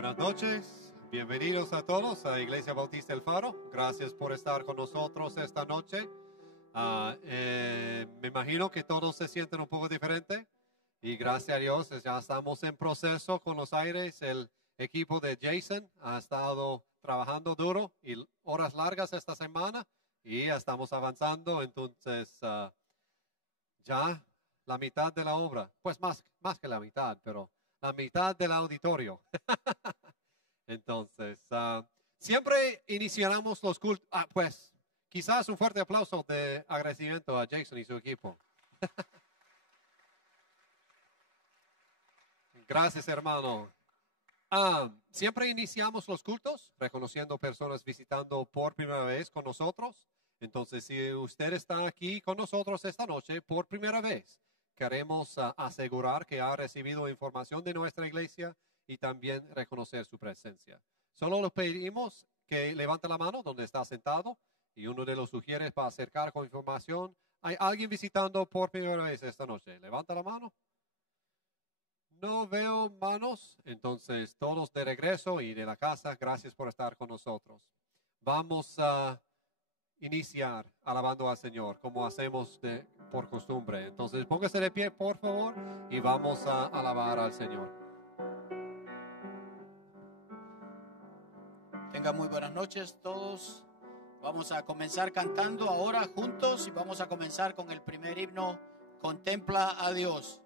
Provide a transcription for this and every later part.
buenas noches. Bienvenidos a todos a Iglesia Bautista El Faro. Gracias por estar con nosotros esta noche. Me imagino que todos se sienten un poco diferente y gracias a Dios ya estamos en proceso con los aires. El equipo de Jason ha estado trabajando duro y horas largas esta semana y ya estamos avanzando. Entonces ya la mitad de la obra, pues más que la mitad, pero la mitad del auditorio. Entonces, siempre iniciamos los cultos. Pues, quizás un fuerte aplauso de agradecimiento a Jason y su equipo. Gracias, hermano. Siempre iniciamos los cultos reconociendo personas visitando por primera vez con nosotros. Entonces, si usted está aquí con nosotros esta noche por primera vez, queremos asegurar que ha recibido información de nuestra iglesia y también reconocer su presencia. Solo le pedimos que levante la mano donde está sentado y uno de los sugieres va a acercar con información. ¿Hay alguien visitando por primera vez esta noche? Levanta la mano. No veo manos, entonces todos de regreso y de la casa, gracias por estar con nosotros. Vamos a iniciar alabando al Señor como hacemos por costumbre. Entonces póngase de pie por favor y vamos a alabar al Señor. Tengan muy buenas noches todos. Vamos a comenzar cantando ahora juntos y vamos a comenzar con el primer himno, Contempla a Dios.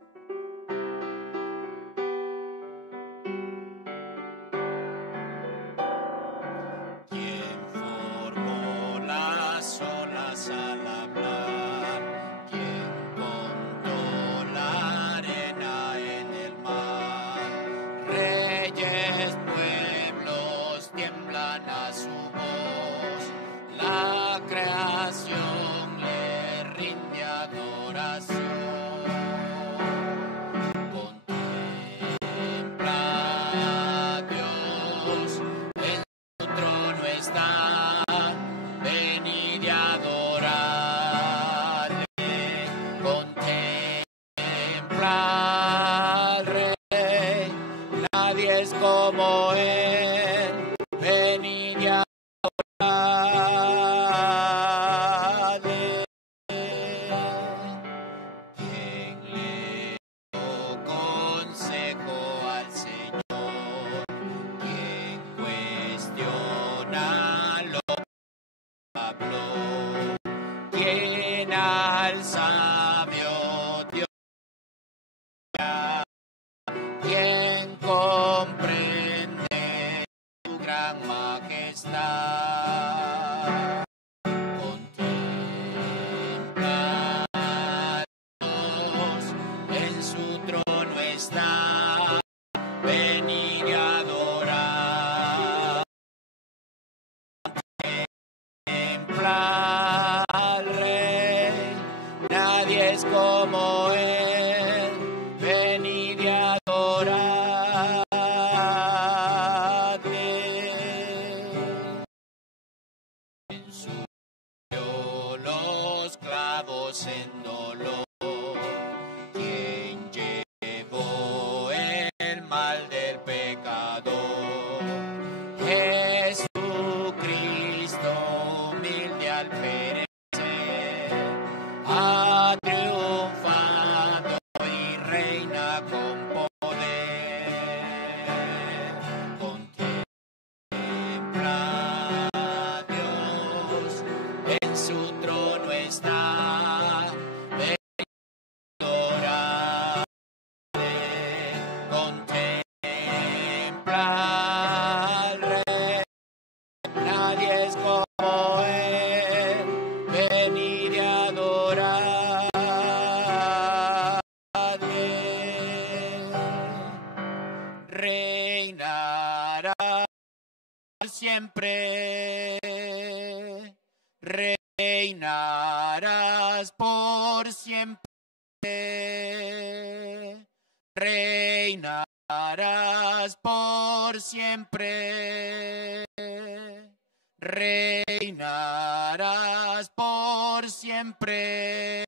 Como él, venid y adoradle. Quien le dio consejo al Señor, quien cuestiona lo que habló, quien al sabio dio, quien comprende su gran majestad. Contempla a Dios, en su trono está, venid y adorar. Contempla al Rey, nadie es como él, venid y adorar. Los clavos en dolor, quien llevó el mal del pecador, Jesucristo humilde al perecer, ha triunfado y reina con poder. Contempla a Dios, en su trono está, ven a adorarle. Contempla al Rey, nadie es como él, venid y adoradle. Reinará siempre, reinarás por siempre, reinarás por siempre, reinarás por siempre.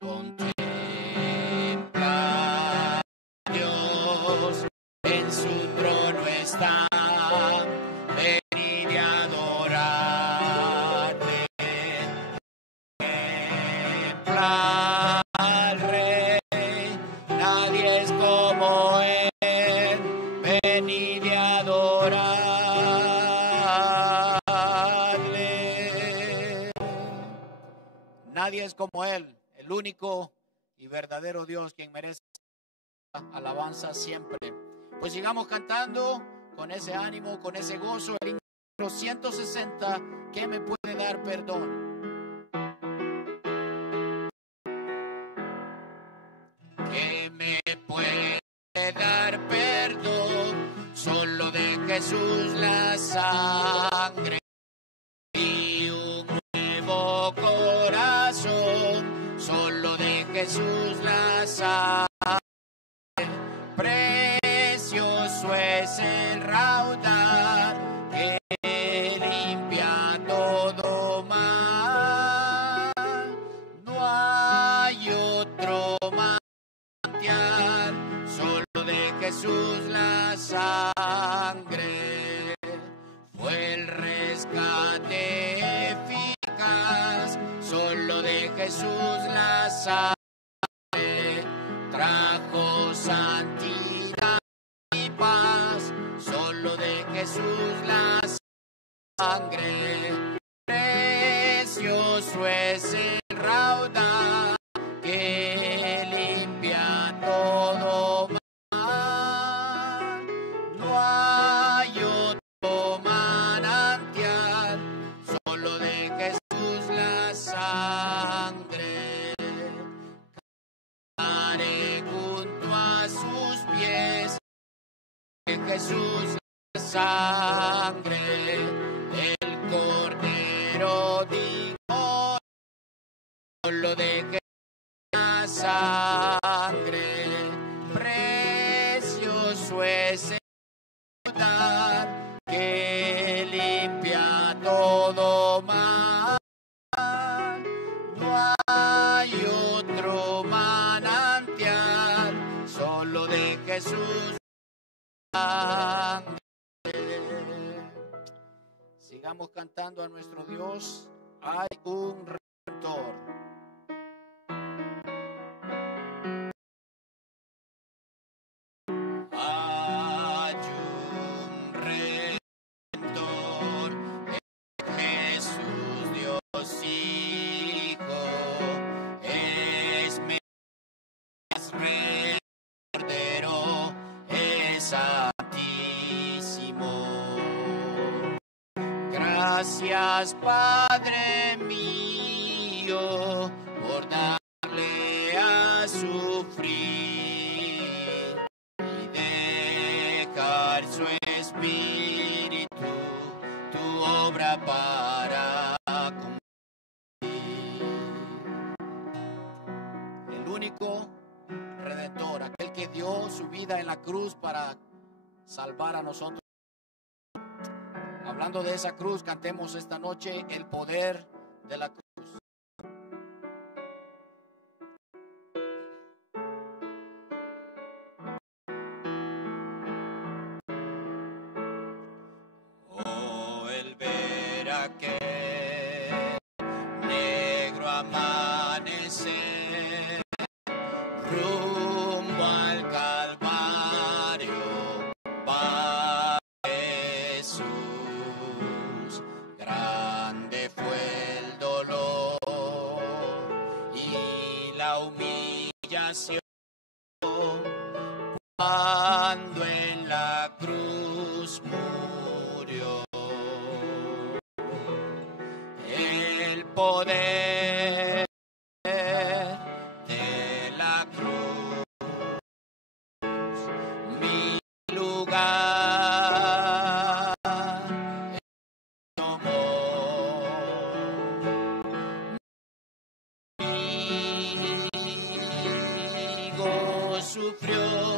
Contempla a Dios en su trono. nadie es como Él, el único y verdadero Dios, quien merece alabanza siempre. Pues sigamos cantando con ese ánimo, con ese gozo. El himno 160, que me puede dar perdón. Que me puede dar perdón, solo de Jesús la sangre y un nuevo corazón, solo de Jesús la sangre. Precioso es el raudal que limpia todo mal, no hay otro manantial, solo de Jesús la sangre. Fue el rescate eficaz, solo de Jesús la sangre. Trajo santidad y paz, solo de Jesús la sangre. Precioso es el raudal que limpia todo mal, no hay otro manantial, solo de Jesús la sangre. Cantaré junto a sus pies de Jesús la sangre del Cordero digno, solo de Jesús la sangre. Precioso es el raudal que limpia todo mal, no hay otro manantial, solo de Jesús. Sigamos cantando a nuestro Dios. Hay un Redentor. Hay un Redentor, Jesús Dios Hijo, es Mesías Cordero, es santísimo. Gracias, Padre mío, por darle a sufrir y dejar su espíritu, tu obra para cumplir. El único Redentor, aquel que dio su vida en la cruz para salvar a nosotros. Hablando de esa cruz, cantemos esta noche el poder de la cruz. Oh, el ver aquel negro amanecer rumbo al Calvario para Jesús. Grande fue el dolor y la humillación cuando en la cruz murió. El poder de la cruz, mi lugar, tomó. Conmigo sufrió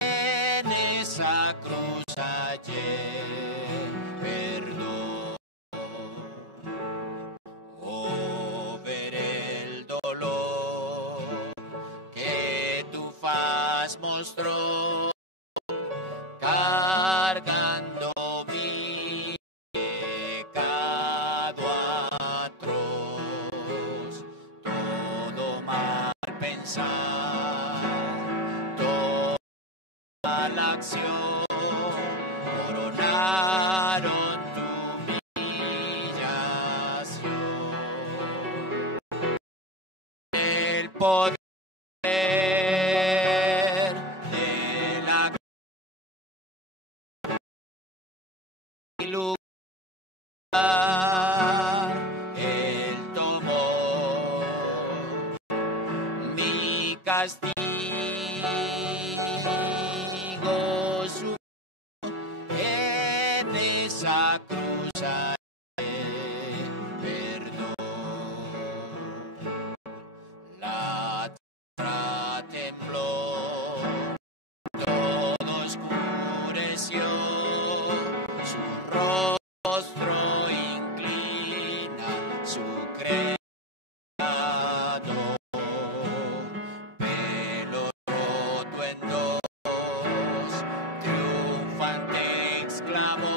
en esa cruz ayer, perdón. Oh, ver el dolor que tu faz mostró, cargando mi pecado atroz, todo mal pensar, toda la acción, coronaron tu humillación. poder de la lugar, Él tomó mi castigo, su en esa cruz perdón. La tierra tembló, todo oscureció, su rostro inclina, su creador, pelo roto en dos, triunfante exclamó,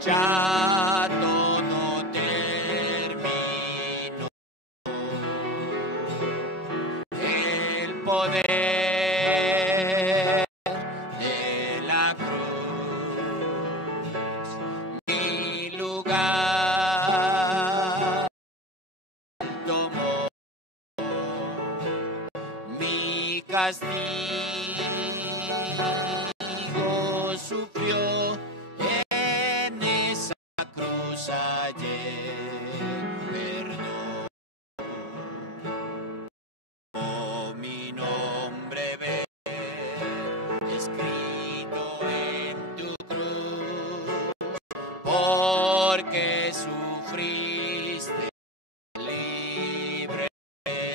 ya todo terminó. El poder de la cruz, mi lugar, tomó mi castigo, sufrió en esa cruz ayer, perdón. Oh, mi nombre ver escrito en tu cruz, porque sufriste, libre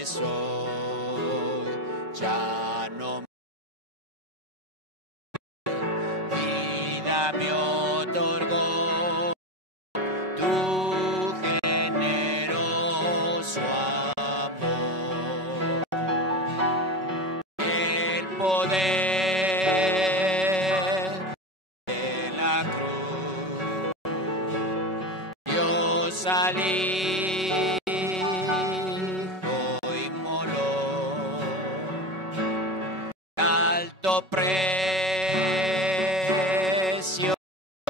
soy, ya no vida me otorgó tu generoso amor, el poder de la cruz, Dios al Hijo inmoló, alto precio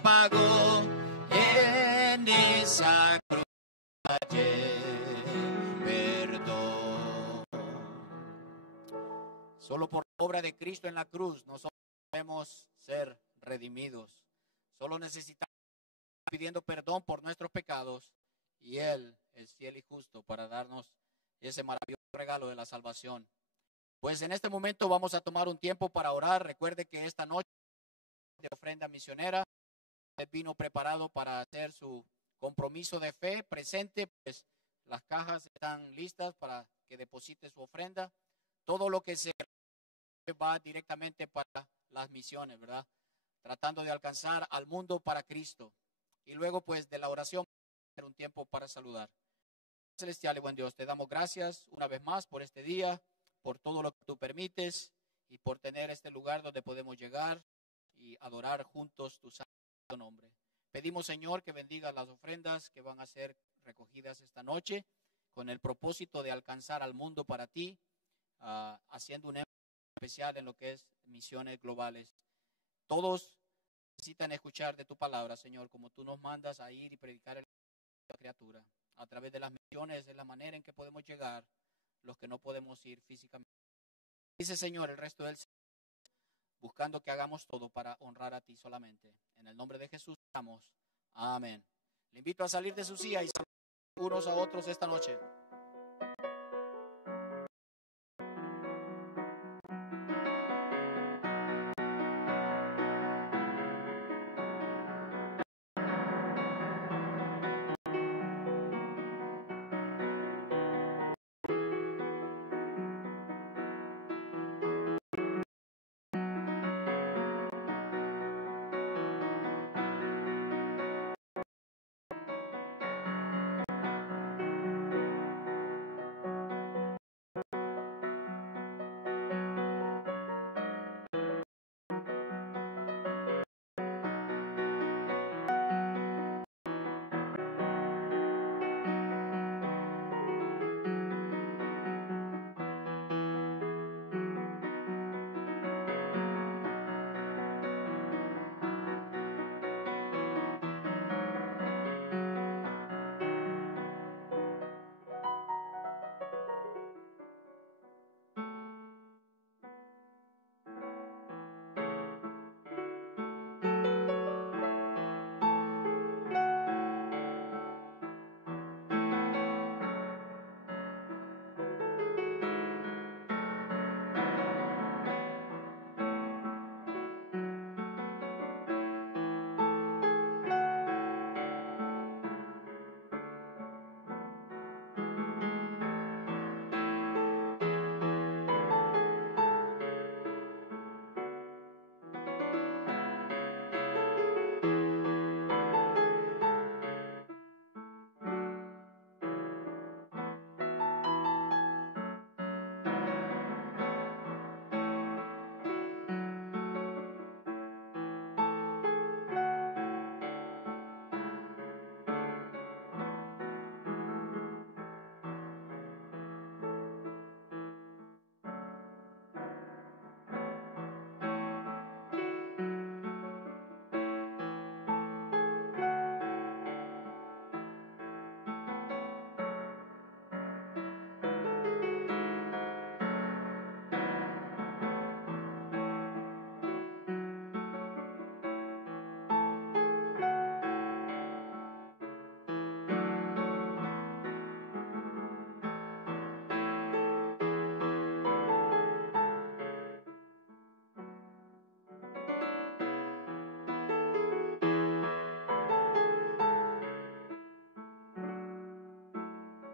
pagó en esa cruz ayer, perdón. Solo por la obra de Cristo en la cruz nosotros podemos ser redimidos. Solo necesitamos pidiendo perdón por nuestros pecados y Él es fiel y justo para darnos ese maravilloso regalo de la salvación. Pues en este momento vamos a tomar un tiempo para orar. Recuerde que esta noche de ofrenda misionera vino preparado para hacer su compromiso de fe presente, pues las cajas están listas para que deposite su ofrenda. Todo lo que se va directamente para las misiones, ¿verdad? Tratando de alcanzar al mundo para Cristo. Y luego pues de la oración, un tiempo para saludar. Celestial y buen Dios, te damos gracias una vez más por este día, por todo lo que tú permites y por tener este lugar donde podemos llegar y adorar juntos tu santo nombre. Pedimos, Señor, que bendiga las ofrendas que van a ser recogidas esta noche con el propósito de alcanzar al mundo para ti, haciendo un énfasis especial en lo que es misiones globales. Todos necesitan escuchar de tu palabra, Señor, como tú nos mandas a ir y predicar a la criatura. A través de las misiones es la manera en que podemos llegar los que no podemos ir físicamente. Dice, Señor, el resto del buscando que hagamos todo para honrar a ti solamente. En el nombre de Jesús estamos. Amén. Le invito a salir de su silla y saludar unos a otros esta noche.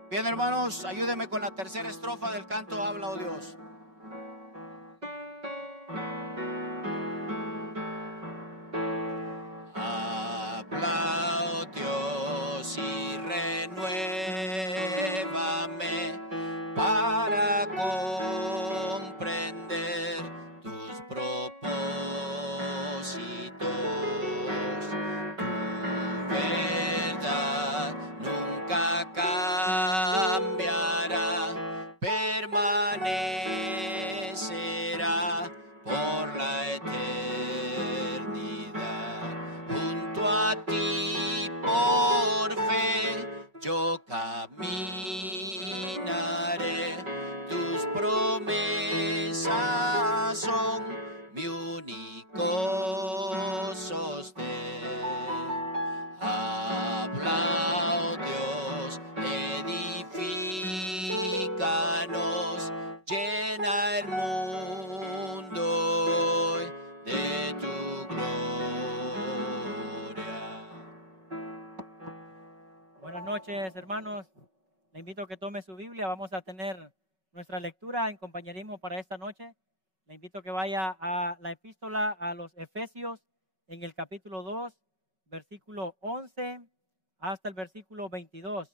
Bien, hermanos, ayúdenme con la tercera estrofa del canto Habla, oh Dios. Habla, oh Dios, y renuévame para comprender tus propósitos. Tu verdad nunca cambiará, permanecerá por la eternidad. Junto a ti por fe yo caminaré, tus promesas son mi único sostén. Habla, oh Dios, edifícanos, llena el mundo hoy de tu gloria. Buenas noches, hermanos. Le invito a que tome su Biblia. Vamos a tener nuestra lectura en compañerismo para esta noche. Le invito a que vaya a la epístola a los Efesios en el capítulo 2, versículo 11 hasta el versículo 22.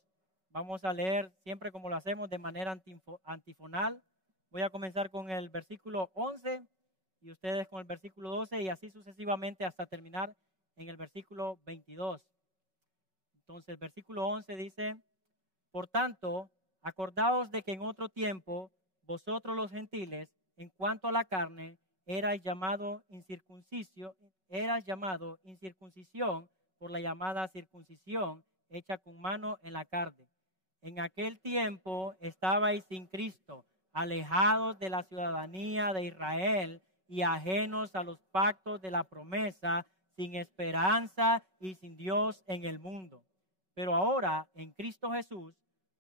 Vamos a leer siempre como lo hacemos de manera antifonal. Voy a comenzar con el versículo 11 y ustedes con el versículo 12 y así sucesivamente hasta terminar en el versículo 22. Entonces el versículo 11 dice: por tanto, acordaos de que en otro tiempo vosotros los gentiles, en cuanto a la carne, erais llamado incircuncisión por la llamada circuncisión hecha con mano en la carne. En aquel tiempo estabais sin Cristo, alejados de la ciudadanía de Israel y ajenos a los pactos de la promesa, sin esperanza y sin Dios en el mundo. Pero ahora, en Cristo Jesús,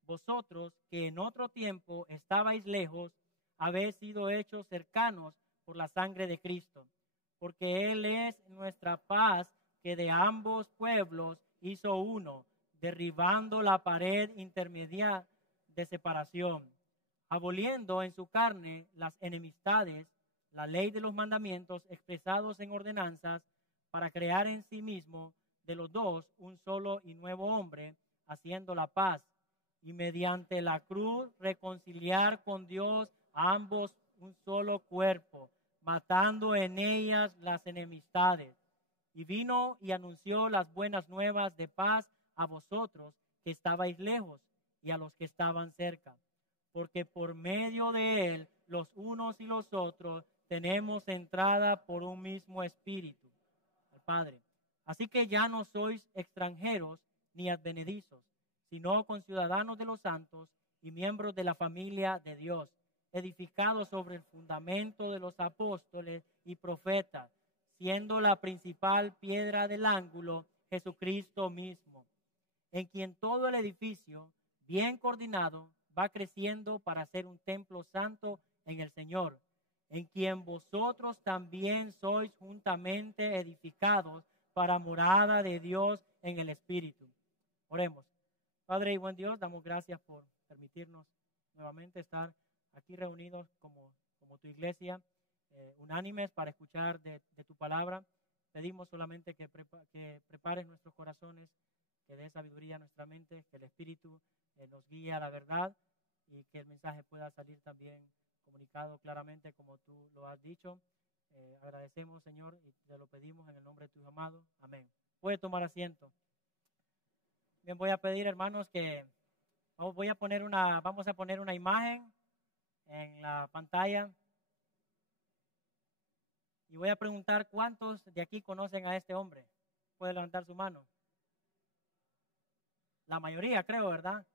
vosotros que en otro tiempo estabais lejos, habéis sido hechos cercanos por la sangre de Cristo, porque Él es nuestra paz, que de ambos pueblos hizo uno, derribando la pared intermedia de separación, aboliendo en su carne las enemistades, la ley de los mandamientos expresados en ordenanzas, para crear en sí mismo de los dos un solo y nuevo hombre, haciendo la paz, y mediante la cruz reconciliar con Dios a ambos un solo cuerpo, matando en ellas las enemistades. Y vino y anunció las buenas nuevas de paz a vosotros que estabais lejos y a los que estaban cerca, porque por medio de él los unos y los otros tenemos entrada por un mismo espíritu, el Padre. Así que ya no sois extranjeros ni advenedizos, sino conciudadanos de los santos y miembros de la familia de Dios, edificados sobre el fundamento de los apóstoles y profetas, siendo la principal piedra del ángulo Jesucristo mismo, en quien todo el edificio, bien coordinado, va creciendo para ser un templo santo en el Señor, en quien vosotros también sois juntamente edificados para morada de Dios en el Espíritu. Oremos. Padre y buen Dios, damos gracias por permitirnos nuevamente estar aquí reunidos como tu iglesia, unánimes para escuchar de tu palabra. Pedimos solamente que prepares nuestros corazones, que dé sabiduría a nuestra mente, que el Espíritu nos guíe a la verdad y que el mensaje pueda salir también comunicado claramente como tú lo has dicho. Agradecemos, Señor, y te lo pedimos en el nombre de tu amado. Amén. Puede tomar asiento. Bien, voy a pedir, hermanos, que vamos a poner una imagen en la pantalla y voy a preguntar cuántos de aquí conocen a este hombre. Puede levantar su mano. La mayoría, creo, ¿verdad?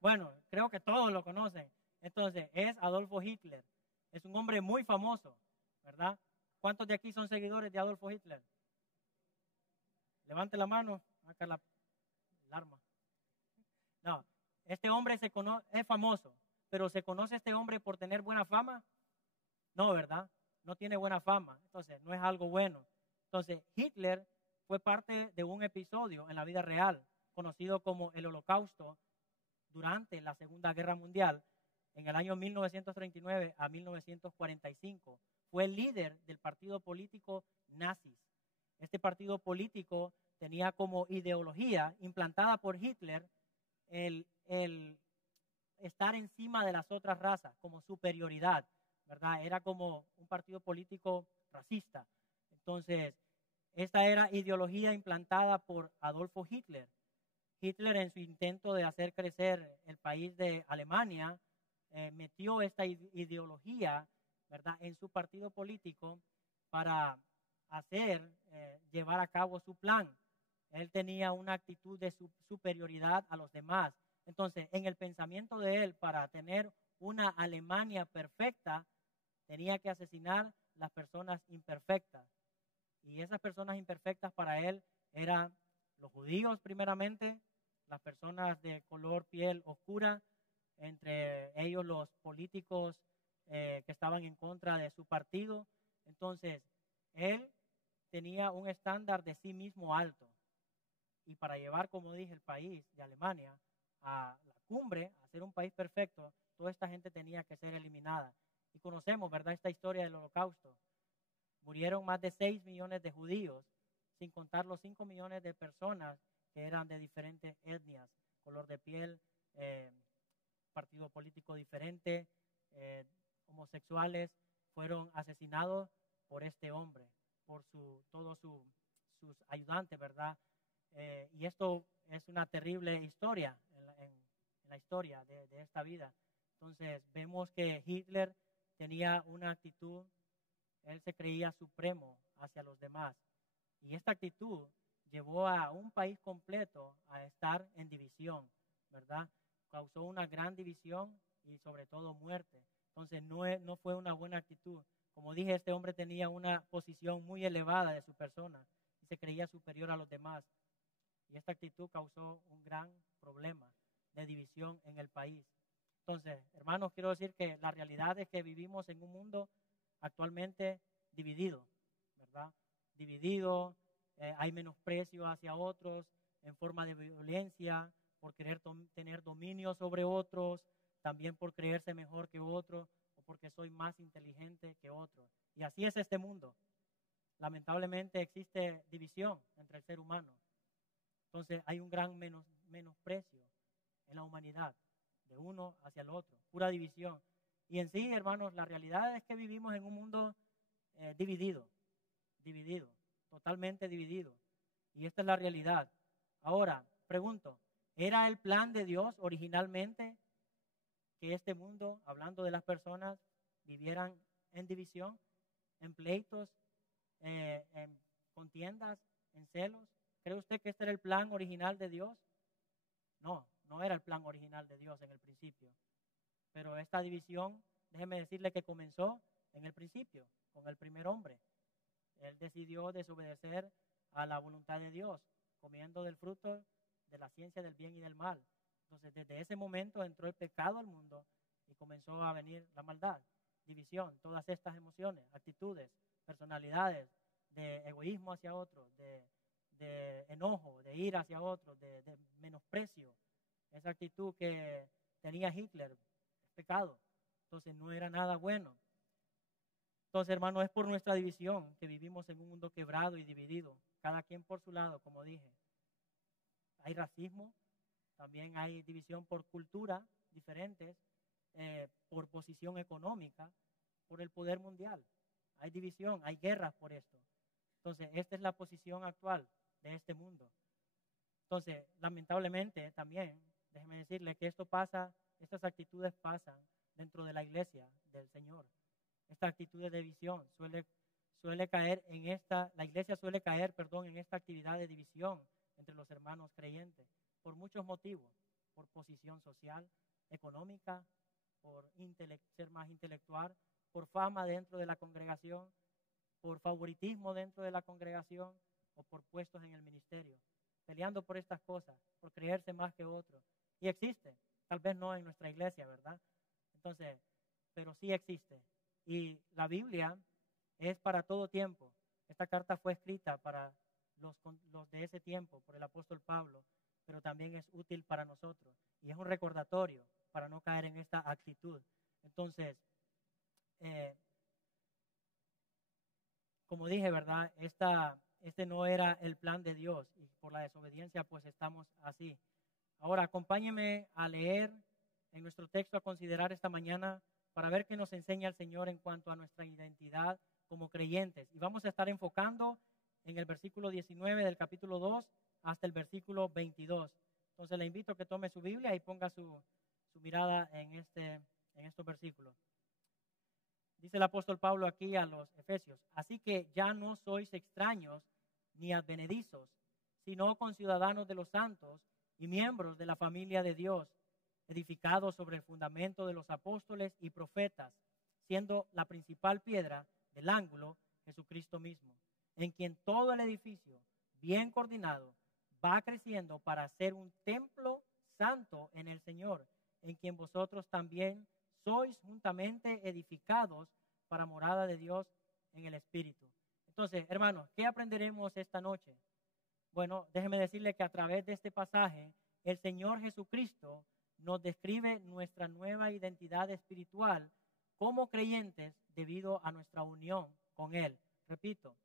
Bueno, creo que todos lo conocen. Entonces, es Adolfo Hitler. Es un hombre muy famoso, ¿verdad? ¿Cuántos de aquí son seguidores de Adolfo Hitler? Levante la mano. Acá la arma. No, este hombre es famoso, pero ¿se conoce a este hombre por tener buena fama? No, ¿verdad? No tiene buena fama, entonces no es algo bueno. Entonces, Hitler fue parte de un episodio en la vida real, conocido como el Holocausto durante la Segunda Guerra Mundial, en el año 1939 a 1945, fue el líder del partido político nazis. Este partido político tenía como ideología implantada por Hitler el estar encima de las otras razas, como superioridad, ¿verdad? Era como un partido político racista. Entonces, esta era ideología implantada por Adolfo Hitler. Hitler, en su intento de hacer crecer el país de Alemania, metió esta ideología, ¿verdad?, en su partido político para llevar a cabo su plan. Él tenía una actitud de superioridad a los demás. Entonces, en el pensamiento de él, para tener una Alemania perfecta, tenía que asesinar las personas imperfectas. Y esas personas imperfectas para él eran los judíos primeramente, las personas de color piel oscura, entre ellos los políticos que estaban en contra de su partido. Entonces, él tenía un estándar de sí mismo alto. Y para llevar, como dije, el país de Alemania a la cumbre, a ser un país perfecto, toda esta gente tenía que ser eliminada. Y conocemos, ¿verdad?, esta historia del Holocausto. Murieron más de 6 millones de judíos, sin contar los 5 millones de personas que eran de diferentes etnias, color de piel, partido político diferente, homosexuales, fueron asesinados por este hombre, por todos sus ayudantes, ¿verdad? Y esto es una terrible historia en la historia de esta vida. Entonces vemos que Hitler tenía una actitud, él se creía supremo hacia los demás. Y esta actitud llevó a un país completo a estar en división, ¿verdad? Causó una gran división y sobre todo muerte. Entonces no fue una buena actitud. Como dije, este hombre tenía una posición muy elevada de su persona y se creía superior a los demás. Y esta actitud causó un gran problema de división en el país. Entonces, hermanos, quiero decir que la realidad es que vivimos en un mundo actualmente dividido, ¿verdad? Dividido, hay menosprecio hacia otros en forma de violencia, por querer tener dominio sobre otros, también por creerse mejor que otros o porque soy más inteligente que otros. Y así es este mundo. Lamentablemente existe división entre el ser humano. Entonces hay un gran menosprecio en la humanidad, de uno hacia el otro, pura división. Y en sí, hermanos, la realidad es que vivimos en un mundo dividido, totalmente dividido. Y esta es la realidad. Ahora, pregunto, ¿era el plan de Dios originalmente que este mundo, hablando de las personas, vivieran en división, en pleitos, en contiendas, en celos? ¿Cree usted que este era el plan original de Dios? No era el plan original de Dios en el principio. Pero esta división, déjeme decirle que comenzó en el principio, con el primer hombre. Él decidió desobedecer a la voluntad de Dios, comiendo del fruto de la ciencia del bien y del mal. Entonces, desde ese momento entró el pecado al mundo y comenzó a venir la maldad, división, todas estas emociones, actitudes, personalidades, de egoísmo hacia otros, de enojo, de ira hacia otros, de menosprecio. Esa actitud que tenía Hitler es pecado. Entonces, no era nada bueno. Entonces, hermano, es por nuestra división que vivimos en un mundo quebrado y dividido, cada quien por su lado, como dije. Hay racismo, también hay división por cultura diferentes, por posición económica, por el poder mundial. Hay división, hay guerras por esto. Entonces, esta es la posición actual de este mundo. Entonces, lamentablemente también, déjeme decirle que esto pasa, estas actitudes pasan dentro de la iglesia del Señor. Esta actitud de división suele caer en la iglesia suele caer, en esta actividad de división entre los hermanos creyentes por muchos motivos, por posición social, económica, por ser más intelectual, por fama dentro de la congregación, por favoritismo dentro de la congregación o por puestos en el ministerio, peleando por estas cosas, por creerse más que otros. Y existe, tal vez no en nuestra iglesia, ¿verdad? Entonces, pero sí existe. Y la Biblia es para todo tiempo. Esta carta fue escrita para los de ese tiempo por el apóstol Pablo, pero también es útil para nosotros. Y es un recordatorio para no caer en esta actitud. Entonces, como dije, ¿verdad? Este no era el plan de Dios y por la desobediencia pues estamos así. Ahora, acompáñenme a leer en nuestro texto, a considerar esta mañana para ver qué nos enseña el Señor en cuanto a nuestra identidad como creyentes. Y vamos a estar enfocando en el versículo 19 del capítulo 2 hasta el versículo 22. Entonces le invito a que tome su Biblia y ponga su mirada en estos versículos. Dice el apóstol Pablo aquí a los Efesios: así que ya no sois extraños ni advenedizos, sino conciudadanos de los santos y miembros de la familia de Dios, edificados sobre el fundamento de los apóstoles y profetas, siendo la principal piedra del ángulo Jesucristo mismo, en quien todo el edificio, bien coordinado, va creciendo para ser un templo santo en el Señor, en quien vosotros también sois juntamente edificados para morada de Dios en el Espíritu. Entonces, hermanos, ¿qué aprenderemos esta noche? Bueno, déjeme decirle que a través de este pasaje, el Señor Jesucristo nos describe nuestra nueva identidad espiritual como creyentes debido a nuestra unión con Él. Repito,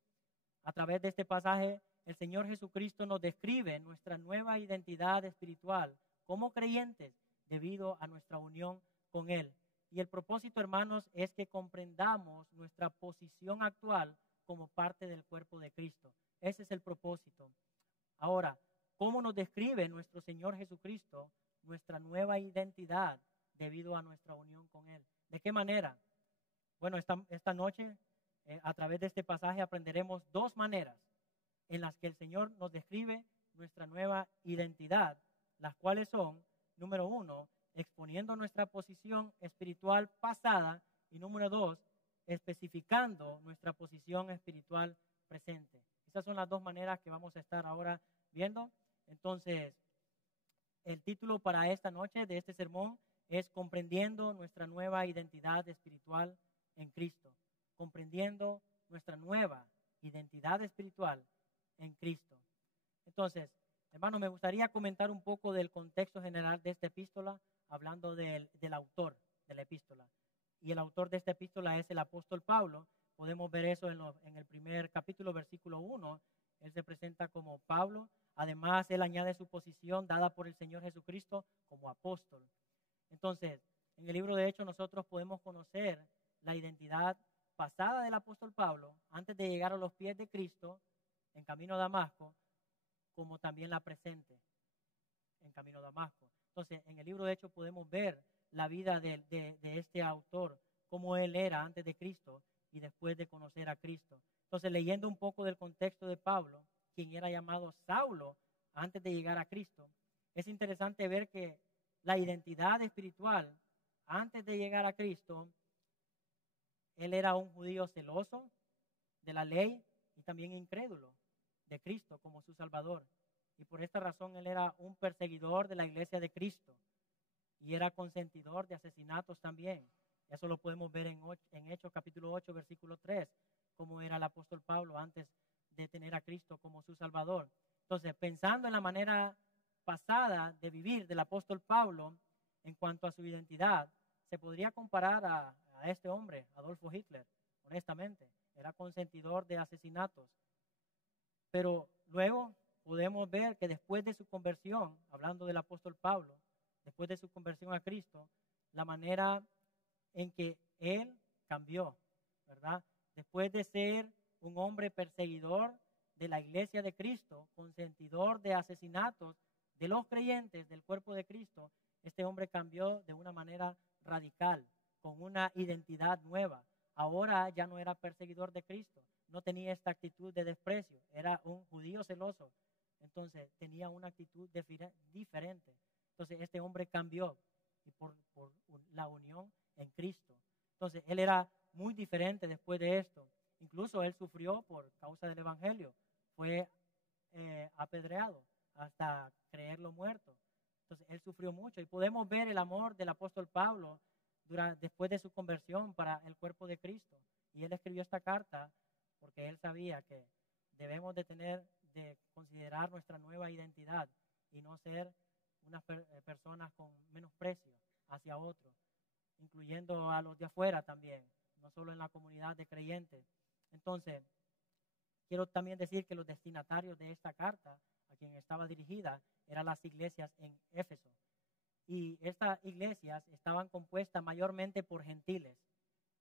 a través de este pasaje, el Señor Jesucristo nos describe nuestra nueva identidad espiritual como creyentes debido a nuestra unión con Él. Y el propósito, hermanos, es que comprendamos nuestra posición actual como parte del cuerpo de Cristo. Ese es el propósito. Ahora, ¿cómo nos describe nuestro Señor Jesucristo nuestra nueva identidad debido a nuestra unión con Él? ¿De qué manera? Bueno, esta noche, a través de este pasaje, aprenderemos dos maneras en las que el Señor nos describe nuestra nueva identidad, las cuales son, número uno, exponiendo nuestra posición espiritual pasada, y número dos, especificando nuestra posición espiritual presente. Esas son las dos maneras que vamos a estar ahora viendo. Entonces, el título para esta noche de este sermón es Comprendiendo nuestra nueva identidad espiritual en Cristo. Comprendiendo nuestra nueva identidad espiritual en Cristo. Entonces, hermano, me gustaría comentar un poco del contexto general de esta epístola, hablando del autor de la epístola. Y el autor de esta epístola es el apóstol Pablo. Podemos ver eso en el primer capítulo, versículo 1. Él se presenta como Pablo. Además, él añade su posición dada por el Señor Jesucristo como apóstol. Entonces, en el libro de Hechos nosotros podemos conocer la identidad pasada del apóstol Pablo antes de llegar a los pies de Cristo en camino a Damasco, como también la presente en camino a Damasco. Entonces, en el libro de Hechos podemos ver la vida de este autor, cómo él era antes de Cristo y después de conocer a Cristo. Entonces, leyendo un poco del contexto de Pablo, quien era llamado Saulo antes de llegar a Cristo, es interesante ver que la identidad espiritual antes de llegar a Cristo, él era un judío celoso de la ley y también incrédulo de Cristo como su Salvador. Y por esta razón él era un perseguidor de la iglesia de Cristo y era consentidor de asesinatos también. Eso lo podemos ver en Hechos capítulo 8, versículo 3, como era el apóstol Pablo antes de tener a Cristo como su Salvador. Entonces, pensando en la manera pasada de vivir del apóstol Pablo en cuanto a su identidad, se podría comparar a este hombre, Adolfo Hitler, honestamente. Era consentidor de asesinatos. Pero luego podemos ver que después de su conversión, hablando del apóstol Pablo, después de su conversión a Cristo, la manera en que él cambió, ¿verdad? Después de ser un hombre perseguidor de la iglesia de Cristo, consentidor de asesinatos de los creyentes del cuerpo de Cristo, este hombre cambió de una manera radical, con una identidad nueva. Ahora ya no era perseguidor de Cristo, no tenía esta actitud de desprecio, era un judío celoso, entonces tenía una actitud diferente. Entonces este hombre cambió y por la unión en Cristo. Entonces él era muy diferente después de esto. Incluso él sufrió por causa del evangelio, fue apedreado hasta creerlo muerto. Entonces él sufrió mucho y podemos ver el amor del apóstol Pablo después de su conversión para el cuerpo de Cristo. Y él escribió esta carta porque él sabía que debemos de considerar nuestra nueva identidad y no ser unas personas con menosprecio hacia otros, incluyendo a los de afuera también, no solo en la comunidad de creyentes. Entonces, quiero también decir que los destinatarios de esta carta, a quien estaba dirigida, eran las iglesias en Éfeso. Y estas iglesias estaban compuestas mayormente por gentiles.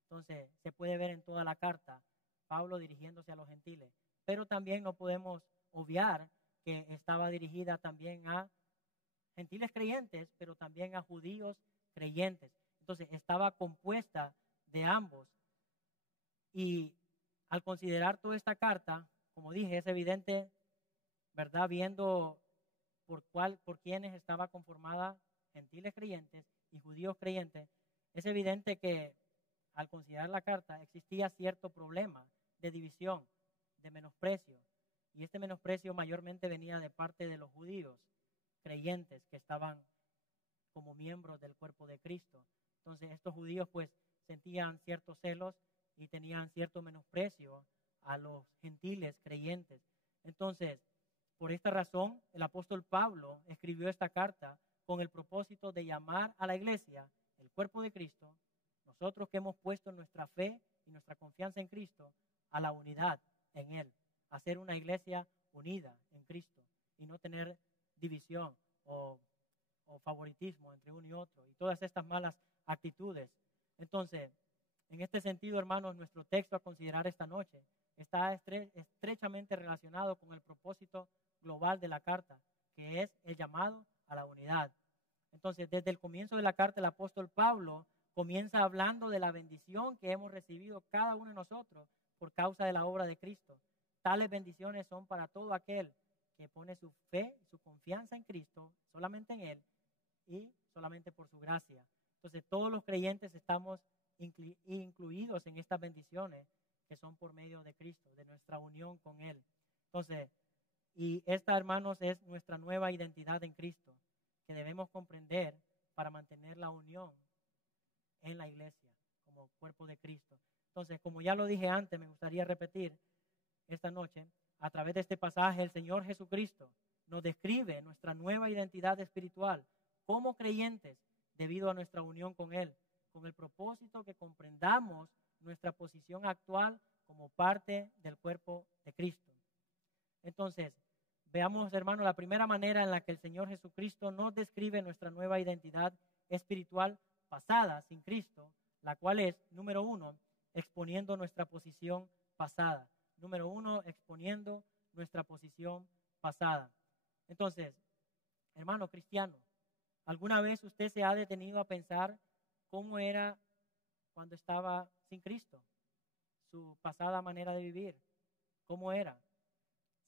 Entonces, se puede ver en toda la carta Pablo dirigiéndose a los gentiles. Pero también no podemos obviar que estaba dirigida también a gentiles creyentes, pero también a judíos creyentes. Entonces, estaba compuesta de ambos. Y al considerar toda esta carta, como dije, es evidente, ¿verdad? Viendo por quiénes estaba conformada gentiles creyentes y judíos creyentes, es evidente que al considerar la carta existía cierto problema de división, de menosprecio. Y este menosprecio mayormente venía de parte de los judíos creyentes que estaban como miembros del cuerpo de Cristo. Entonces estos judíos pues sentían ciertos celos y tenían cierto menosprecio a los gentiles creyentes. Entonces, por esta razón, el apóstol Pablo escribió esta carta con el propósito de llamar a la iglesia, el cuerpo de Cristo, nosotros que hemos puesto nuestra fe y nuestra confianza en Cristo, a la unidad en Él, a ser una iglesia unida en Cristo y no tener división o favoritismo entre uno y otro y todas estas malas actitudes. Entonces, en este sentido, hermanos, nuestro texto a considerar esta noche está estrechamente relacionado con el propósito global de la carta, que es el llamado a la unidad. Entonces, desde el comienzo de la carta, el apóstol Pablo comienza hablando de la bendición que hemos recibido cada uno de nosotros por causa de la obra de Cristo. Tales bendiciones son para todo aquel que pone su fe, su confianza en Cristo, solamente en Él y solamente por su gracia. Entonces, todos los creyentes estamos incluidos en estas bendiciones que son por medio de Cristo, de nuestra unión con Él. Entonces, y esta, hermanos, es nuestra nueva identidad en Cristo, que debemos comprender para mantener la unión en la iglesia como cuerpo de Cristo. Entonces, como ya lo dije antes, me gustaría repetir esta noche, a través de este pasaje, el Señor Jesucristo nos describe nuestra nueva identidad espiritual como creyentes debido a nuestra unión con Él, con el propósito que comprendamos nuestra posición actual como parte del cuerpo de Cristo. Entonces, veamos, hermanos, la primera manera en la que el Señor Jesucristo nos describe nuestra nueva identidad espiritual pasada, sin Cristo, la cual es, número uno, exponiendo nuestra posición pasada. Número uno, exponiendo nuestra posición pasada. Entonces, hermano cristiano, ¿alguna vez usted se ha detenido a pensar cómo era cuando estaba sin Cristo? Su pasada manera de vivir, ¿cómo era?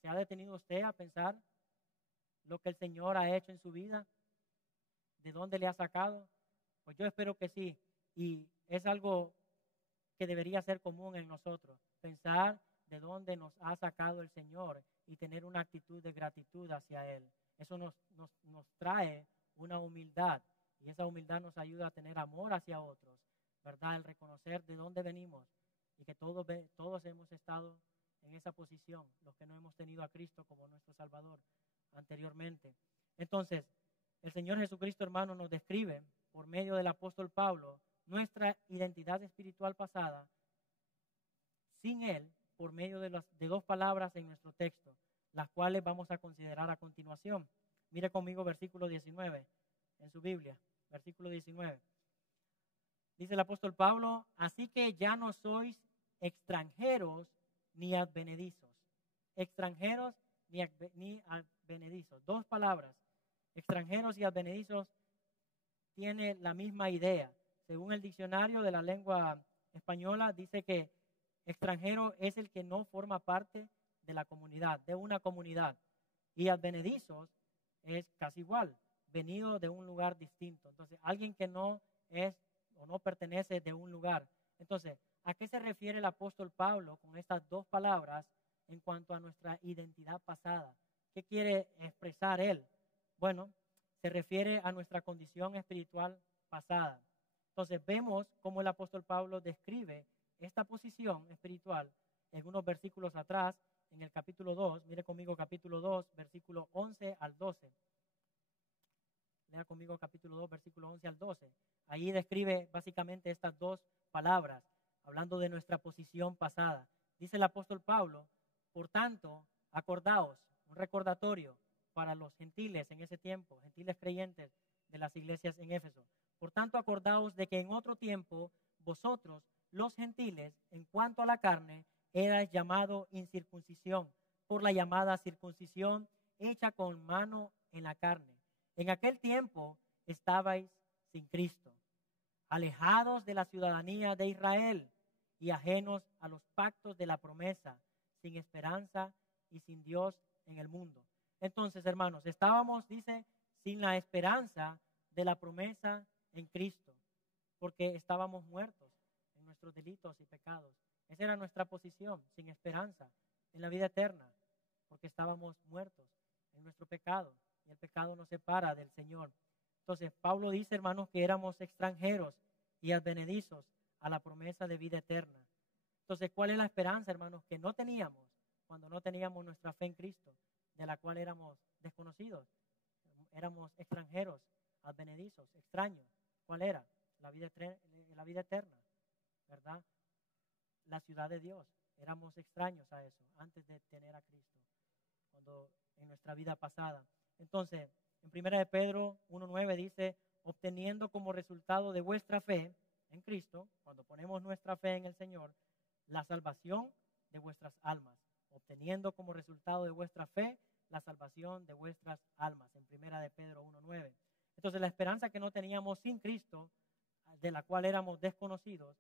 ¿Se ha detenido usted a pensar lo que el Señor ha hecho en su vida? ¿De dónde le ha sacado? Pues yo espero que sí. Y es algo que debería ser común en nosotros, pensar de dónde nos ha sacado el Señor y tener una actitud de gratitud hacia Él. Eso nos trae una humildad y esa humildad nos ayuda a tener amor hacia otros, ¿verdad? El reconocer de dónde venimos y que todos hemos estado en esa posición, los que no hemos tenido a Cristo como nuestro Salvador anteriormente. Entonces, el Señor Jesucristo, hermano, nos describe por medio del apóstol Pablo nuestra identidad espiritual pasada sin Él, por medio de dos palabras en nuestro texto, las cuales vamos a considerar a continuación. Mire conmigo versículo 19 en su Biblia, versículo 19. Dice el apóstol Pablo, así que ya no sois extranjeros ni advenedizos. Extranjeros ni advenedizos. Dos palabras. Extranjeros y advenedizos tiene la misma idea. Según el diccionario de la lengua española, dice que extranjero es el que no forma parte de la comunidad, de una comunidad. Y advenedizos es casi igual, venido de un lugar distinto. Entonces, alguien que no es o no pertenece de un lugar. Entonces, ¿a qué se refiere el apóstol Pablo con estas dos palabras en cuanto a nuestra identidad pasada? ¿Qué quiere expresar él? Bueno, se refiere a nuestra condición espiritual pasada. Entonces, vemos cómo el apóstol Pablo describe esta posición espiritual en unos versículos atrás, en el capítulo 2, mire conmigo capítulo 2, versículo 11 al 12. Lea conmigo capítulo 2, versículo 11 al 12. Ahí describe básicamente estas dos palabras, hablando de nuestra posición pasada. Dice el apóstol Pablo, por tanto, acordaos, un recordatorio para los gentiles en ese tiempo, gentiles creyentes de las iglesias en Éfeso. Por tanto, acordaos de que en otro tiempo vosotros, los gentiles, en cuanto a la carne, erais llamado incircuncisión, por la llamada circuncisión hecha con mano en la carne. En aquel tiempo estabais sin Cristo, alejados de la ciudadanía de Israel y ajenos a los pactos de la promesa, sin esperanza y sin Dios en el mundo. Entonces, hermanos, estábamos, dice, sin la esperanza de la promesa en Cristo, porque estábamos muertos en nuestros delitos y pecados. Esa era nuestra posición, sin esperanza en la vida eterna, porque estábamos muertos en nuestro pecado y el pecado nos separa del Señor. Entonces, Pablo dice, hermanos, que éramos extranjeros y advenedizos a la promesa de vida eterna. Entonces, ¿cuál es la esperanza, hermanos, que no teníamos cuando no teníamos nuestra fe en Cristo, de la cual éramos desconocidos? Éramos extranjeros, advenedizos, extraños. ¿Cuál era? La vida eterna, ¿verdad? La ciudad de Dios. Éramos extraños a eso antes de tener a Cristo, cuando en nuestra vida pasada. Entonces, en 1 de Pedro 1:9 dice, obteniendo como resultado de vuestra fe en Cristo, cuando ponemos nuestra fe en el Señor, la salvación de vuestras almas. Obteniendo como resultado de vuestra fe la salvación de vuestras almas, en 1 de Pedro 1:9. Entonces, la esperanza que no teníamos sin Cristo, de la cual éramos desconocidos,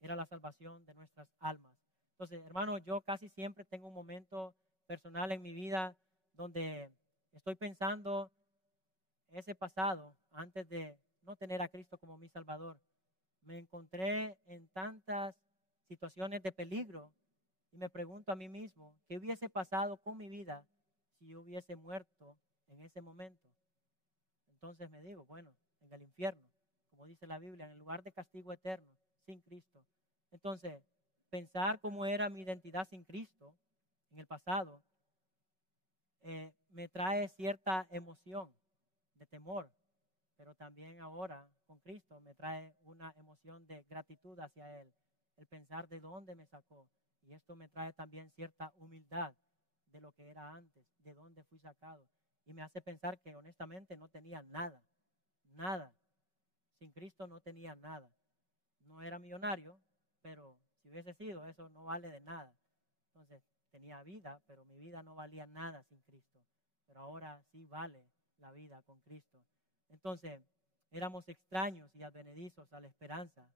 era la salvación de nuestras almas. Entonces, hermanos, yo casi siempre tengo un momento personal en mi vida donde estoy pensando ese pasado antes de no tener a Cristo como mi Salvador. Me encontré en tantas situaciones de peligro y me pregunto a mí mismo, ¿qué hubiese pasado con mi vida si yo hubiese muerto en ese momento? Entonces me digo, bueno, en el infierno, como dice la Biblia, en el lugar de castigo eterno, sin Cristo. Entonces, pensar cómo era mi identidad sin Cristo en el pasado me trae cierta emoción de temor, pero también ahora con Cristo me trae una emoción de gratitud hacia Él, el pensar de dónde me sacó. Y esto me trae también cierta humildad de lo que era antes, de dónde fui sacado. Y me hace pensar que honestamente no tenía nada, nada. Sin Cristo no tenía nada. No era millonario, pero si hubiese sido, eso no vale de nada. Entonces, tenía vida, pero mi vida no valía nada sin Cristo. Pero ahora sí vale la vida con Cristo. Entonces, éramos extraños y advenedizos a la esperanza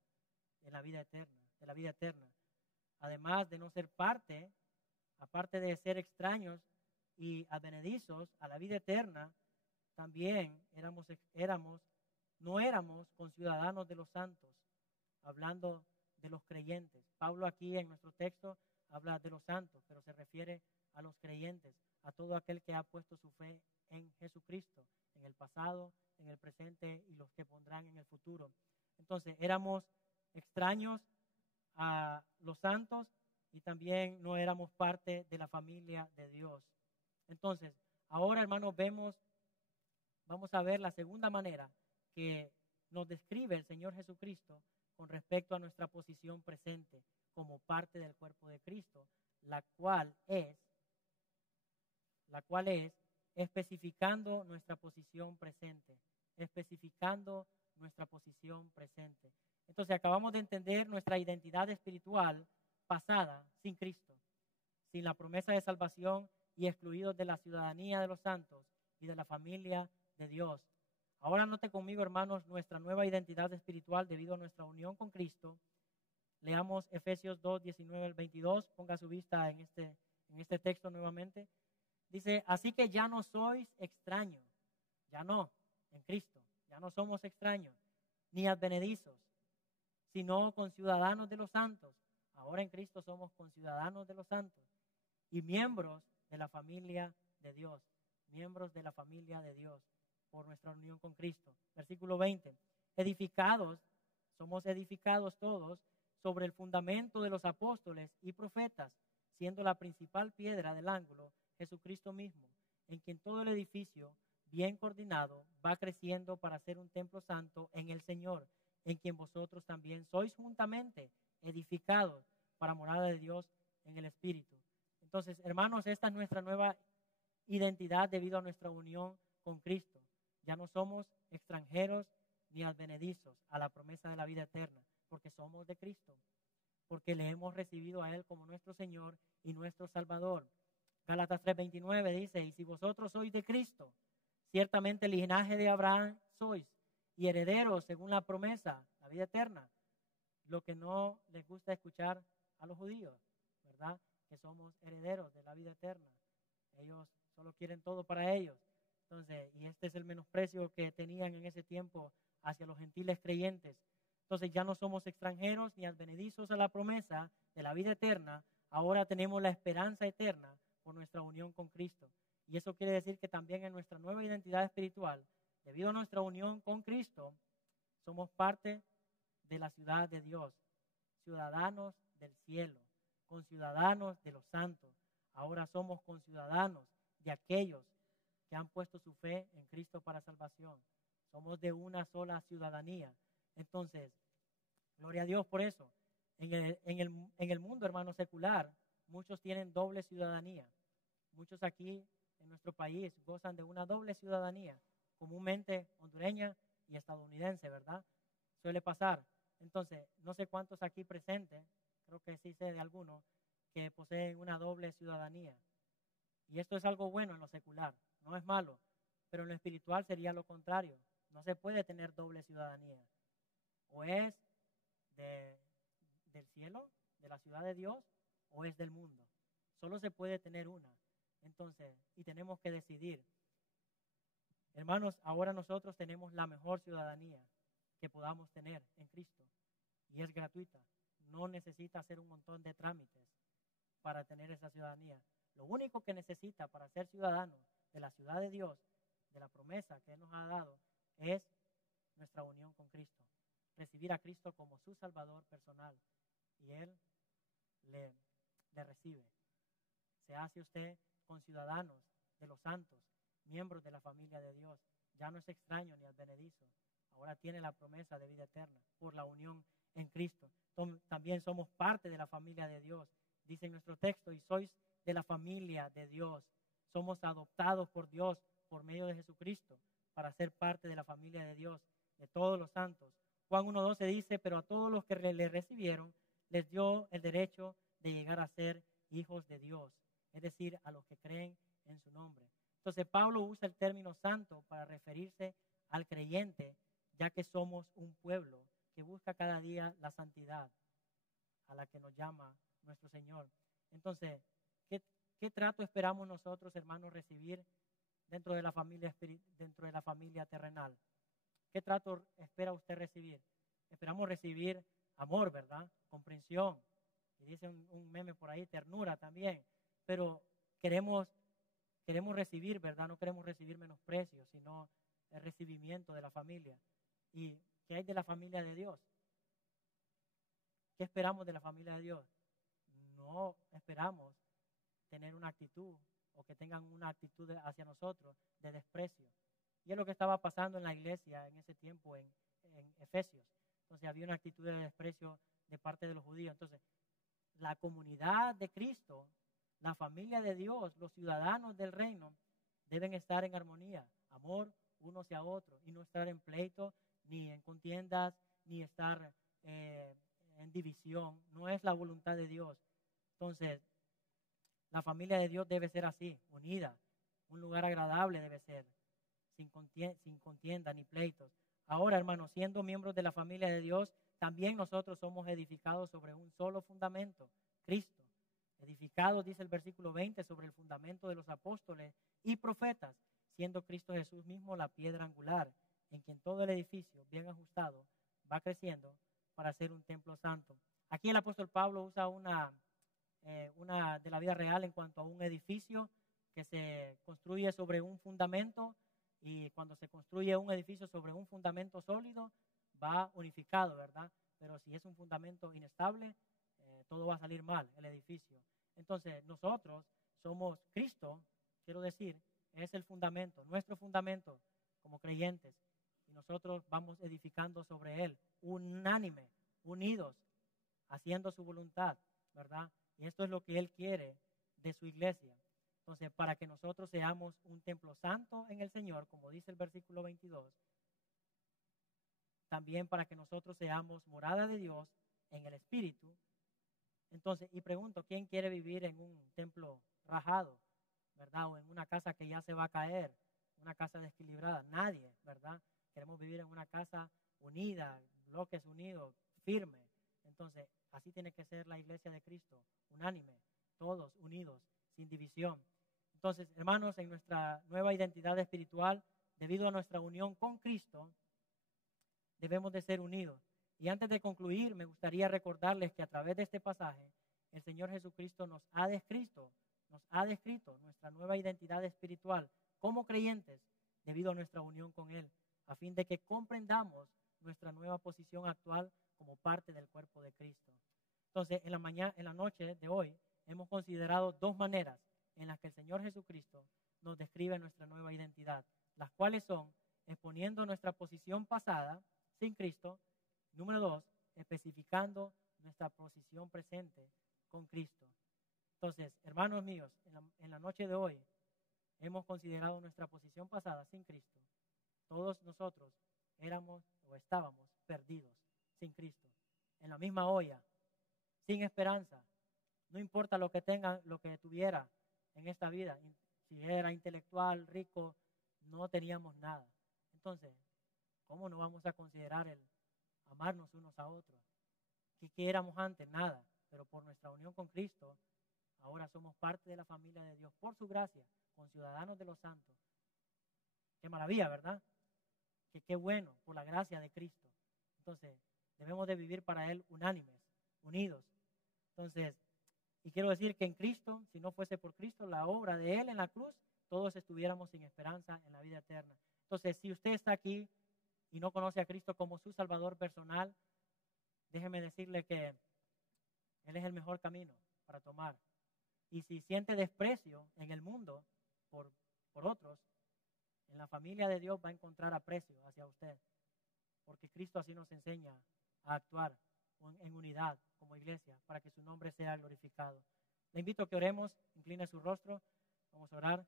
de la vida eterna, de la vida eterna. Además de no ser parte, aparte de ser extraños y advenedizos a la vida eterna, también no éramos conciudadanos de los santos, hablando de los creyentes. Pablo aquí en nuestro texto habla de los santos, pero se refiere a los creyentes, a todo aquel que ha puesto su fe en Jesucristo, en el pasado, en el presente y los que pondrán en el futuro. Entonces, éramos extraños a los santos y también no éramos parte de la familia de Dios. Entonces, ahora, hermanos, vamos a ver la segunda manera que nos describe el Señor Jesucristo con respecto a nuestra posición presente como parte del cuerpo de Cristo, la cual es especificando nuestra posición presente, especificando nuestra posición presente. Entonces, acabamos de entender nuestra identidad espiritual pasada sin Cristo, sin la promesa de salvación y excluidos de la ciudadanía de los santos y de la familia de Dios. Ahora note conmigo, hermanos, nuestra nueva identidad espiritual debido a nuestra unión con Cristo. Leamos Efesios 2, 19 al 22. Ponga su vista en este texto nuevamente. Dice, así que ya no sois extraños, ya no, en Cristo, ya no somos extraños, ni advenedizos, sino conciudadanos de los santos. Ahora en Cristo somos conciudadanos de los santos y miembros de la familia de Dios, miembros de la familia de Dios por nuestra unión con Cristo. Versículo 20, somos edificados todos sobre el fundamento de los apóstoles y profetas, siendo la principal piedra del ángulo Jesucristo mismo, en quien todo el edificio, bien coordinado, va creciendo para ser un templo santo en el Señor, en quien vosotros también sois juntamente edificados para morada de Dios en el Espíritu. Entonces, hermanos, esta es nuestra nueva identidad debido a nuestra unión con Cristo. Ya no somos extranjeros ni advenedizos a la promesa de la vida eterna, porque somos de Cristo, porque le hemos recibido a Él como nuestro Señor y nuestro Salvador. Gálatas 3:29 dice, y si vosotros sois de Cristo, ciertamente el linaje de Abraham sois, y herederos según la promesa, la vida eterna. Lo que no les gusta escuchar a los judíos, ¿verdad? Que somos herederos de la vida eterna. Ellos solo quieren todo para ellos. Entonces, y este es el menosprecio que tenían en ese tiempo hacia los gentiles creyentes. Entonces ya no somos extranjeros ni advenedizos a la promesa de la vida eterna. Ahora tenemos la esperanza eterna por nuestra unión con Cristo. Y eso quiere decir que también en nuestra nueva identidad espiritual, debido a nuestra unión con Cristo, somos parte de la ciudad de Dios, ciudadanos del cielo, conciudadanos de los santos. Ahora somos conciudadanos de aquellos que han puesto su fe en Cristo para salvación. Somos de una sola ciudadanía. Entonces, gloria a Dios por eso. En el mundo, hermano, secular, muchos tienen doble ciudadanía. Muchos aquí en nuestro país gozan de una doble ciudadanía, comúnmente hondureña y estadounidense, ¿verdad? Suele pasar. Entonces, no sé cuántos aquí presentes, creo que sí sé de algunos, que poseen una doble ciudadanía. Y esto es algo bueno en lo secular, no es malo, pero en lo espiritual sería lo contrario. No se puede tener doble ciudadanía. O es del cielo, de la ciudad de Dios, o es del mundo. Solo se puede tener una. Entonces, y tenemos que decidir. Hermanos, ahora nosotros tenemos la mejor ciudadanía que podamos tener en Cristo. Y es gratuita. No necesita hacer un montón de trámites para tener esa ciudadanía. Lo único que necesita para ser ciudadano de la ciudad de Dios, de la promesa que Él nos ha dado, es nuestra unión con Cristo. Recibir a Cristo como su Salvador personal. Y Él le recibe. Se hace usted conciudadanos de los santos, miembros de la familia de Dios. Ya no es extraño ni advenedizo. Ahora tiene la promesa de vida eterna por la unión en Cristo. También somos parte de la familia de Dios. Dice en nuestro texto, y sois de la familia de Dios. Somos adoptados por Dios por medio de Jesucristo para ser parte de la familia de Dios, de todos los santos. Juan 1:12 dice, pero a todos los que le recibieron, les dio el derecho de llegar a ser hijos de Dios, es decir, a los que creen en su nombre. Entonces Pablo usa el término santo para referirse al creyente, ya que somos un pueblo que busca cada día la santidad a la que nos llama nuestro Señor. Entonces, ¿qué trato esperamos nosotros, hermanos, recibir dentro de la familia terrenal? ¿Qué trato espera usted recibir? Esperamos recibir amor, ¿verdad? Comprensión. Y dice un meme por ahí, ternura también. Pero queremos recibir, ¿verdad? No queremos recibir menosprecio, sino el recibimiento de la familia. ¿Y qué hay de la familia de Dios? ¿Qué esperamos de la familia de Dios? No esperamos tener una actitud o que tengan una actitud hacia nosotros de desprecio. Y es lo que estaba pasando en la iglesia en ese tiempo en Efesios. Entonces había una actitud de desprecio de parte de los judíos. Entonces, la comunidad de Cristo, la familia de Dios, los ciudadanos del reino, deben estar en armonía, amor uno hacia otro, y no estar en pleito, ni en contiendas, ni estar en división. No es la voluntad de Dios. Entonces, la familia de Dios debe ser así, unida. Un lugar agradable debe ser, sin contienda ni pleitos. Ahora, hermanos, siendo miembros de la familia de Dios, también nosotros somos edificados sobre un solo fundamento, Cristo. Edificados, dice el versículo 20, sobre el fundamento de los apóstoles y profetas, siendo Cristo Jesús mismo la piedra angular, en quien todo el edificio, bien ajustado, va creciendo para ser un templo santo. Aquí el apóstol Pablo usa una de la vida real en cuanto a un edificio que se construye sobre un fundamento, y cuando se construye un edificio sobre un fundamento sólido, va unificado, ¿verdad? Pero si es un fundamento inestable, todo va a salir mal, el edificio. Entonces, nosotros somos Cristo, quiero decir, es el fundamento, nuestro fundamento como creyentes. Y nosotros vamos edificando sobre él, unánime, unidos, haciendo su voluntad, ¿verdad? Y esto es lo que él quiere de su iglesia. Entonces, para que nosotros seamos un templo santo en el Señor, como dice el versículo 22, también para que nosotros seamos morada de Dios en el Espíritu. Entonces, y pregunto, ¿quién quiere vivir en un templo rajado, verdad? O en una casa que ya se va a caer, una casa desequilibrada. Nadie, ¿verdad? Queremos vivir en una casa unida, bloques unidos, firme. Entonces, así tiene que ser la iglesia de Cristo, unánime, todos unidos, sin división. Entonces, hermanos, en nuestra nueva identidad espiritual, debido a nuestra unión con Cristo, debemos de ser unidos. Y antes de concluir, me gustaría recordarles que a través de este pasaje, el Señor Jesucristo nos ha descrito nuestra nueva identidad espiritual como creyentes debido a nuestra unión con Él, a fin de que comprendamos nuestra nueva posición actual como parte del cuerpo de Cristo. Entonces, en la noche de hoy, hemos considerado dos maneras en las que el Señor Jesucristo nos describe nuestra nueva identidad, las cuales son exponiendo nuestra posición pasada sin Cristo. Número 2, especificando nuestra posición presente con Cristo. Entonces, hermanos míos, en la noche de hoy hemos considerado nuestra posición pasada sin Cristo. Todos nosotros éramos o estábamos perdidos sin Cristo, en la misma olla, sin esperanza. No importa lo que tenga, lo que tuviera en esta vida, si era intelectual, rico, no teníamos nada. Entonces, ¿cómo no vamos a considerar el amarnos unos a otros? ¿Qué éramos antes? Nada. Pero por nuestra unión con Cristo, ahora somos parte de la familia de Dios, por su gracia, conciudadanos de los santos. Qué maravilla, ¿verdad? Qué bueno, por la gracia de Cristo. Entonces, debemos de vivir para Él unánimes, unidos. Entonces, y quiero decir que en Cristo, si no fuese por Cristo, la obra de Él en la cruz, todos estuviéramos sin esperanza en la vida eterna. Entonces, si usted está aquí y no conoce a Cristo como su Salvador personal, déjeme decirle que Él es el mejor camino para tomar. Y si siente desprecio en el mundo por otros, en la familia de Dios va a encontrar aprecio hacia usted, porque Cristo así nos enseña a actuar en unidad como iglesia para que su nombre sea glorificado. Le invito a que oremos, incline su rostro, vamos a orar.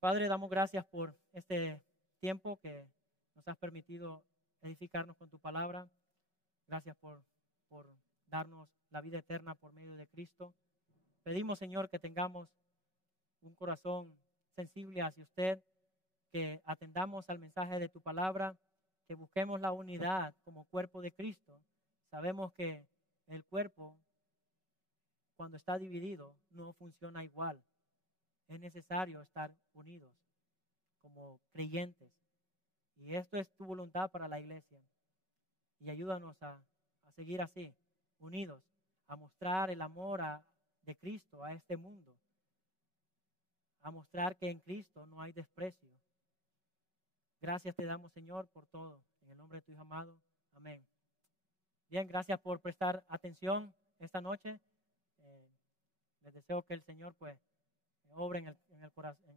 Padre, damos gracias por este tiempo que nos has permitido edificarnos con tu palabra. Gracias por darnos la vida eterna por medio de Cristo. Pedimos, Señor, que tengamos un corazón sensible hacia usted, que atendamos al mensaje de tu palabra, que busquemos la unidad como cuerpo de Cristo. Sabemos que el cuerpo, cuando está dividido, no funciona igual. Es necesario estar unidos como creyentes. Y esto es tu voluntad para la iglesia. Y ayúdanos a seguir así, unidos, a mostrar el amor de Cristo a este mundo, a mostrar que en Cristo no hay desprecio. Gracias te damos, Señor, por todo. En el nombre de tu Hijo amado. Amén. Bien, gracias por prestar atención esta noche. Les deseo que el Señor pues obre en el corazón